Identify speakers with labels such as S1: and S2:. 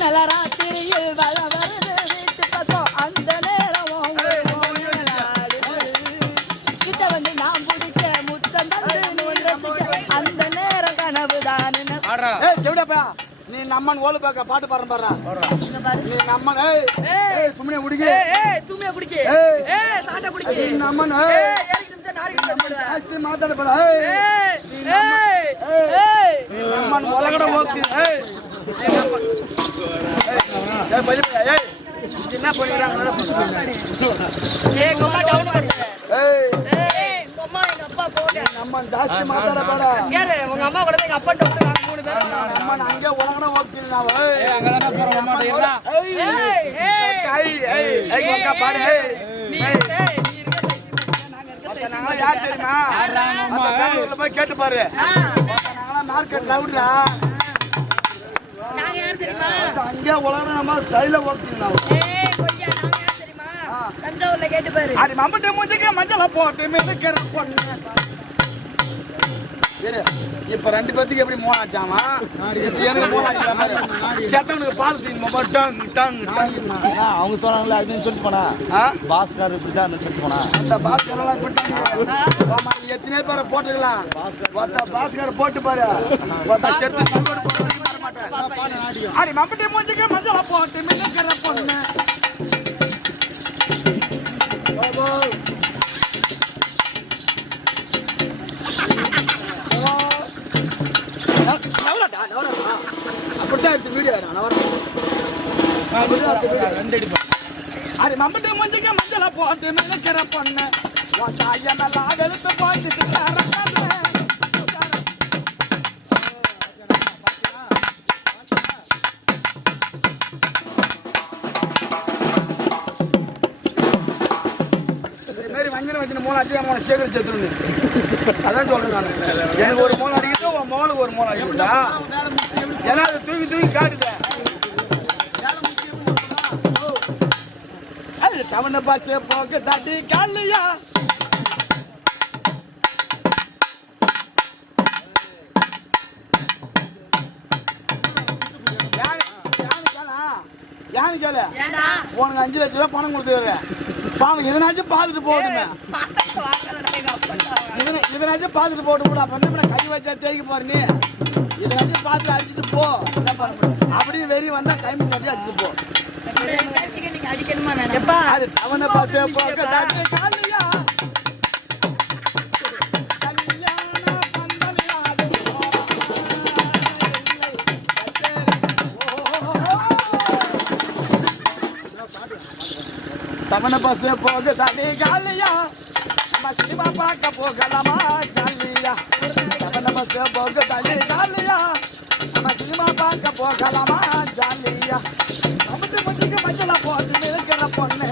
S1: மேல ராத்திரியில் வர வருது வீட்டு பக்கம் அந்த நேரம். கிட்ட வந்து நான் பிடிக்க முத்தம் அந்த நேரம் கனவுதான்
S2: ஏய் செவிடாப்பா. நீ நம்மன் ஓலு பாக்க பாட்டு பாடுற. பாடுறா. நீ நம்மன் ஏய் ஏய். சும்னே உடிங்க ஏய். நீ நம்மன் ஏய் ஆஸ்தி மாத்தாட போடா ஏய் நீ நம்மன் உலகட ஓக்கு ஏய் நீ நம்மன் ஏய் ஏய் பைய பைய ஏய் என்ன ஏய் நம்மன் ஜாஸ்தி மாத்தாட போடா
S1: உங்க அம்மா கூட எங்க அப்பா நாங்க மூணு
S2: அங்கே ஏய்
S3: போற
S2: ஏய்
S1: ஏய், ஏய்.
S2: ஏய் ஏய் ஏய் பாடு ஏய்
S1: நீ ஏய், நீ இருக்க இருக்க
S2: யார் தெரியுமா அந்த பெங்களூர்ல போய் கேட்டு பாரு மார்க்கெட் லவுட்ரா
S1: நாங்க யார் தெரியுமா
S2: அங்கே உலகம் நம்ம சைல
S1: ஏய் தஞ்சாவூர்ல கேட்டு பாரு.
S2: அடி மம்பட்டு மூஞ்சிக்கு மஞ்சள போட்டு மிதக்கிற பொண்ணு. இரு, இப்ப ரெண்டு பேத்துக்கு எப்படி மூணு ஆச்சாமா இப்ப எனக்கு மூணு செத்தவனுக்கு பால் தீனுமா டங் டங் டங்.
S4: அவங்க சொன்னாங்களே அப்படின்னு சொல்லிட்டு போனா? பாஸ்கர் இப்படிதான் சொல்லிட்டு போனா.
S2: அந்த பாஸ்கர் எல்லாம் நீ எத்தனை பேரை போட்டுக்கலாம் ஒருத்த பாஸ்கர் போட்டு பாரு. ஒருத்த செத்து போட்டு வர மாட்டேன். அடி மம்பட்டி மூஞ்சிக்கு மஞ்சள போட்டு மிதக்கிற பொண்ணு. நவரடா, நவரடா. அப்படித்தான் எடுத்து வீடியோ அப்படித்தான் வீடியோ எடு.
S3: ரெண்டு அடிப்பா
S2: அடி மம்பட்டி மூஞ்சிக்கு மஞ்சள போட்டு மிதக்கிற பொண்ணு உன் தாய மேல வெளுத்து வச்சு மூணு அடிச்சு மூணு சேகரிச்சு செத்துருங்க அதான் சொல்றேன் நான். எனக்கு ஒரு மூணு அடிக்குது உன் மோளுக்கு ஒரு மூணு அடிக்குதா? ஏன்னா அது தூக்கி தூக்கி காட்டுது. தவணை பாச போக்கு தாட்டி காலியா யானு கேளு? உனக்கு அஞ்சு லட்ச ரூபாய் பணம் கொடுத்துருக்க பாவம் எதனாச்சும் பார்த்துட்டு இதனை இதனாச்சும் பார்த்துட்டு போட்டு கூட பண்ண கை வச்சா தேய்க்க போற நீ? இதனாச்சும் பார்த்துட்டு அடிச்சுட்டு போ. என்ன பண்ண அப்படியே வெறி வந்தா டைமிங் கட்டி அடிச்சுட்டு போ.
S1: அடிக்கணுமா
S2: அது தவணை பாச தவணை பஸ் போக தாட்டி காலியா நம்ம சினிமா பார்க்க போகலாமா ஜாலியா தவணை பஸ் போக தாட்டி காலியா நம்ம சினிமா பார்க்க போகலாமா ஜாலியா நமக்கு மச்சுக்கு மஞ்சளா போட்டு நிற்கிற பொண்ணு